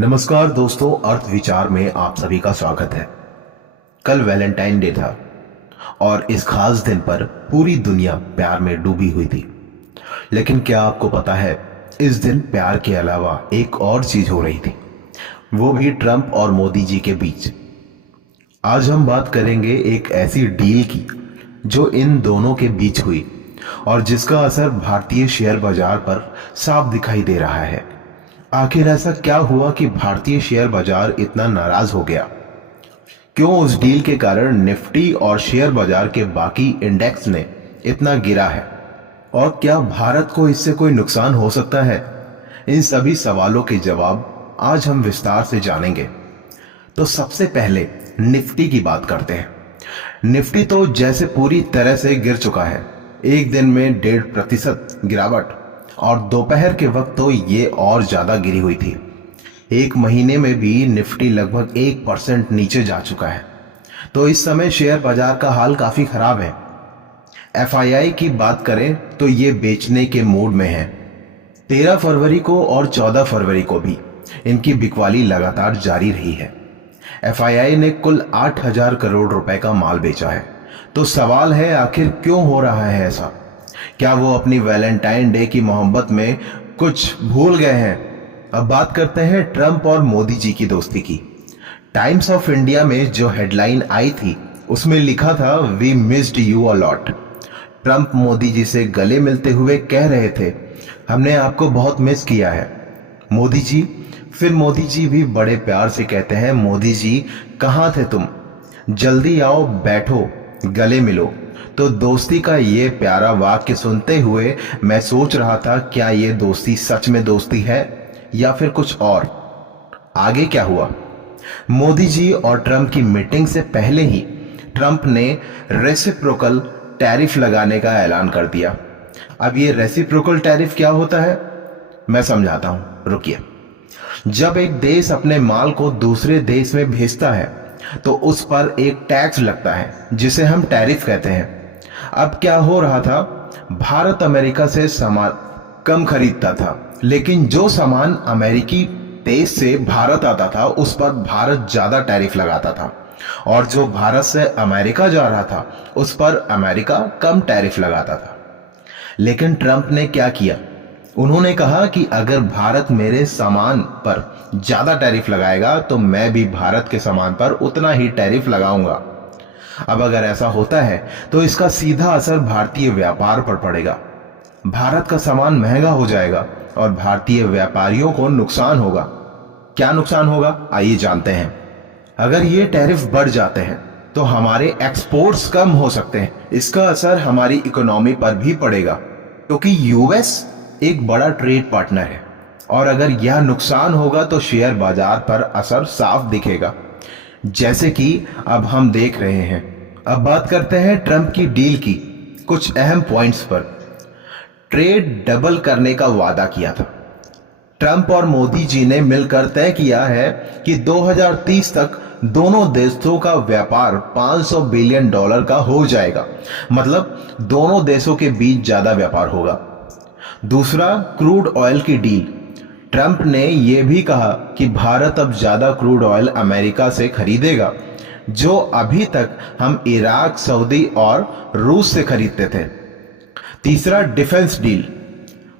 नमस्कार दोस्तों, अर्थ विचार में आप सभी का स्वागत है। कल वैलेंटाइन डे था और इस खास दिन पर पूरी दुनिया प्यार में डूबी हुई थी। लेकिन क्या आपको पता है, इस दिन प्यार के अलावा एक और चीज हो रही थी, वो भी ट्रंप और मोदी जी के बीच। आज हम बात करेंगे एक ऐसी डील की जो इन दोनों के बीच हुई और जिसका असर भारतीय शेयर बाजार पर साफ दिखाई दे रहा है। आखिर ऐसा क्या हुआ कि भारतीय शेयर बाजार इतना नाराज हो गया? क्यों उस डील के कारण निफ्टी और शेयर बाजार के बाकी इंडेक्स ने इतना गिरा है? और क्या भारत को इससे कोई नुकसान हो सकता है? इन सभी सवालों के जवाब आज हम विस्तार से जानेंगे। तो सबसे पहले निफ्टी की बात करते हैं। निफ्टी तो जैसे पूरी तरह से गिर चुका है। एक दिन में 1.5% गिरावट और दोपहर के वक्त तो ये और ज्यादा गिरी हुई थी। एक महीने में भी निफ्टी लगभग 1% नीचे जा चुका है। तो इस समय शेयर बाजार का हाल काफी खराब है। एफआईआई की बात करें तो ये बेचने के मूड में है। 13 फरवरी को और 14 फरवरी को भी इनकी बिकवाली लगातार जारी रही है। एफआईआई ने कुल 8,000 करोड़ रुपए का माल बेचा है। तो सवाल है, आखिर क्यों हो रहा है ऐसा? क्या वो अपनी वैलेंटाइन डे की मोहब्बत में कुछ भूल गए हैं? अब बात करते हैं ट्रंप और मोदी जी की दोस्ती की। टाइम्स ऑफ इंडिया में जो हेडलाइन आई थी उसमें लिखा था, we missed you a lot. Trump Modi ji से गले मिलते हुए कह रहे थे, हमने आपको बहुत मिस किया है मोदी जी। फिर मोदी जी भी बड़े प्यार से कहते हैं, मोदी जी कहाँ थे तुम, जल्दी आओ, बैठो, गले मिलो। तो दोस्ती का ये प्यारा वाक्य सुनते हुए मैं सोच रहा था, क्या ये दोस्ती सच में दोस्ती है या फिर कुछ और? आगे क्या हुआ? मोदी जी और ट्रंप की मीटिंग से पहले ही ट्रंप ने रेसिप्रोकल टैरिफ लगाने का ऐलान कर दिया। अब ये रेसिप्रोकल टैरिफ क्या होता है, मैं समझाता हूं, रुकिए। जब एक देश अपने माल को दूसरे देश में भेजता है तो उस पर एक टैक्स लगता है जिसे हम टैरिफ कहते हैं। अब क्या हो रहा था, भारत अमेरिका से सामान कम खरीदता था, लेकिन जो सामान अमेरिकी देश से भारत आता था उस पर भारत ज्यादा टैरिफ लगाता था, और जो भारत से अमेरिका जा रहा था उस पर अमेरिका कम टैरिफ लगाता था। लेकिन ट्रंप ने क्या किया, उन्होंने कहा कि अगर भारत मेरे सामान पर ज्यादा टैरिफ लगाएगा तो मैं भी भारत के सामान पर उतना ही टैरिफ लगाऊंगा। अब अगर ऐसा होता है तो इसका सीधा असर भारतीय व्यापार पर पड़ेगा। भारत का सामान महंगा हो जाएगा और भारतीय व्यापारियों को नुकसान होगा। क्या नुकसान होगा, आइए जानते हैं। अगर ये टैरिफ बढ़ जाते हैं तो हमारे एक्सपोर्ट्स कम हो सकते हैं। इसका असर हमारी इकोनॉमी पर भी पड़ेगा, क्योंकि यूएस एक बड़ा ट्रेड पार्टनर है, और अगर यह नुकसान होगा तो शेयर बाजार पर असर साफ दिखेगा, जैसे कि अब हम देख रहे हैं। अब बात करते हैं ट्रंप की डील की कुछ अहम पॉइंट्स पर। ट्रेड डबल करने का वादा किया था। ट्रंप और मोदी जी ने मिलकर तय किया है कि 2030 तक दोनों देशों का व्यापार $500 बिलियन का हो जाएगा। मतलब दोनों देशों के बीच ज्यादा व्यापार होगा। दूसरा, क्रूड ऑयल की डील। ट्रंप ने यह भी कहा कि भारत अब ज्यादा क्रूड ऑयल अमेरिका से खरीदेगा, जो अभी तक हम इराक, सऊदी और रूस से खरीदते थे। तीसरा, डिफेंस डील।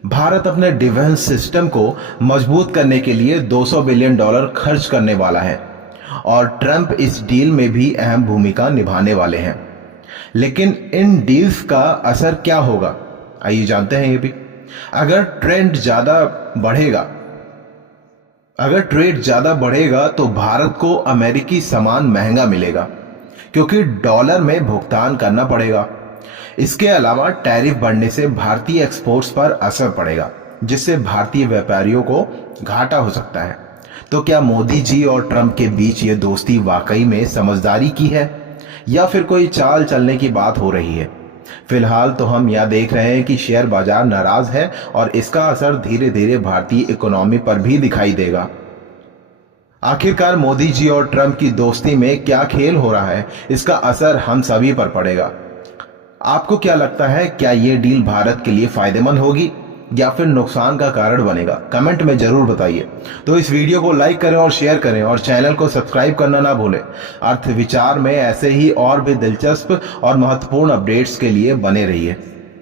भारत अपने डिफेंस सिस्टम को मजबूत करने के लिए $200 बिलियन खर्च करने वाला है, और ट्रंप इस डील में भी अहम भूमिका निभाने वाले हैं। लेकिन इन डील्स का असर क्या होगा, आइए जानते हैं ये भी। अगर ट्रेड ज्यादा बढ़ेगा तो भारत को अमेरिकी सामान महंगा मिलेगा, क्योंकि डॉलर में भुगतान करना पड़ेगा। इसके अलावा टैरिफ बढ़ने से भारतीय एक्सपोर्ट्स पर असर पड़ेगा, जिससे भारतीय व्यापारियों को घाटा हो सकता है। तो क्या मोदी जी और ट्रंप के बीच ये दोस्ती वाकई में समझदारी की है या फिर कोई चाल चलने की बात हो रही है? फिलहाल तो हम यह देख रहे हैं कि शेयर बाजार नाराज है और इसका असर धीरे धीरे भारतीय इकोनॉमी पर भी दिखाई देगा। आखिरकार मोदी जी और ट्रंप की दोस्ती में क्या खेल हो रहा है, इसका असर हम सभी पर पड़ेगा। आपको क्या लगता है, क्या यह डील भारत के लिए फायदेमंद होगी या फिर नुकसान का कारण बनेगा, कमेंट में जरूर बताइए। तो इस वीडियो को लाइक करें और शेयर करें और चैनल को सब्सक्राइब करना ना भूलें। अर्थ विचार में ऐसे ही और भी दिलचस्प और महत्वपूर्ण अपडेट्स के लिए बने रहिए।